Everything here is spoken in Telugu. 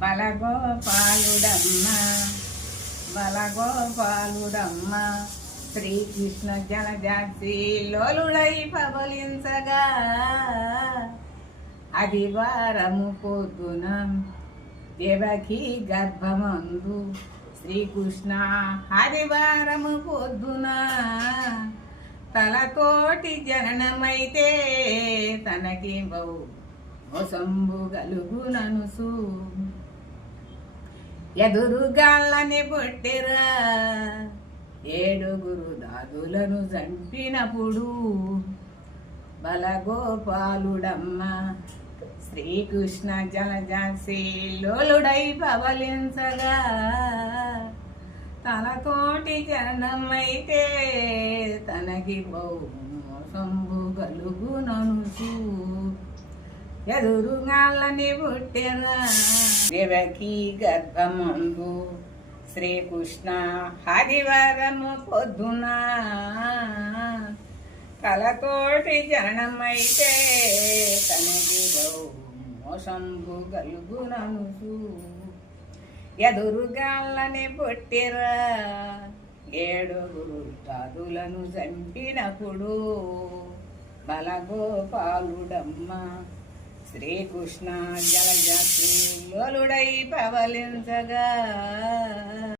బలగోపాలుడమ్మ బలగోపాలుడమ్మ శ్రీకృష్ణ జలజాక్షి లోలుడై పవలించగా ఆదివారము పొద్దున దేవకి గర్భమందు శ్రీకృష్ణ ఆదివారము పొద్దున తలతోటి జననమైతే తనకి మోసంబు గలుగుననుసు ఎదురుగాళ్ళని పుట్టిరా ఏడుగురు దాదులను చంపినప్పుడు బలగోపాలుడమ్మ శ్రీకృష్ణ జలజాక్షి లోలుడై పవలించగా తనతోటి జనమైతే తనకి మోసంబు గలుగుననుసు ఎదురుగాళ్ళని పుట్టిన దేవకి గర్భమందు శ్రీకృష్ణ ఆదివారము పొద్దున తలతోటి జనమైతే తనకి మోసంబు గలుగుననుసు ఎదురుగాళ్ళని పుట్టిరా ఏడుగురు దాదులను చంపినప్పుడు బలగోపాలుడమ్మ శ్రీకృష్ణ జలజాక్షి లోలుడై పవలించగా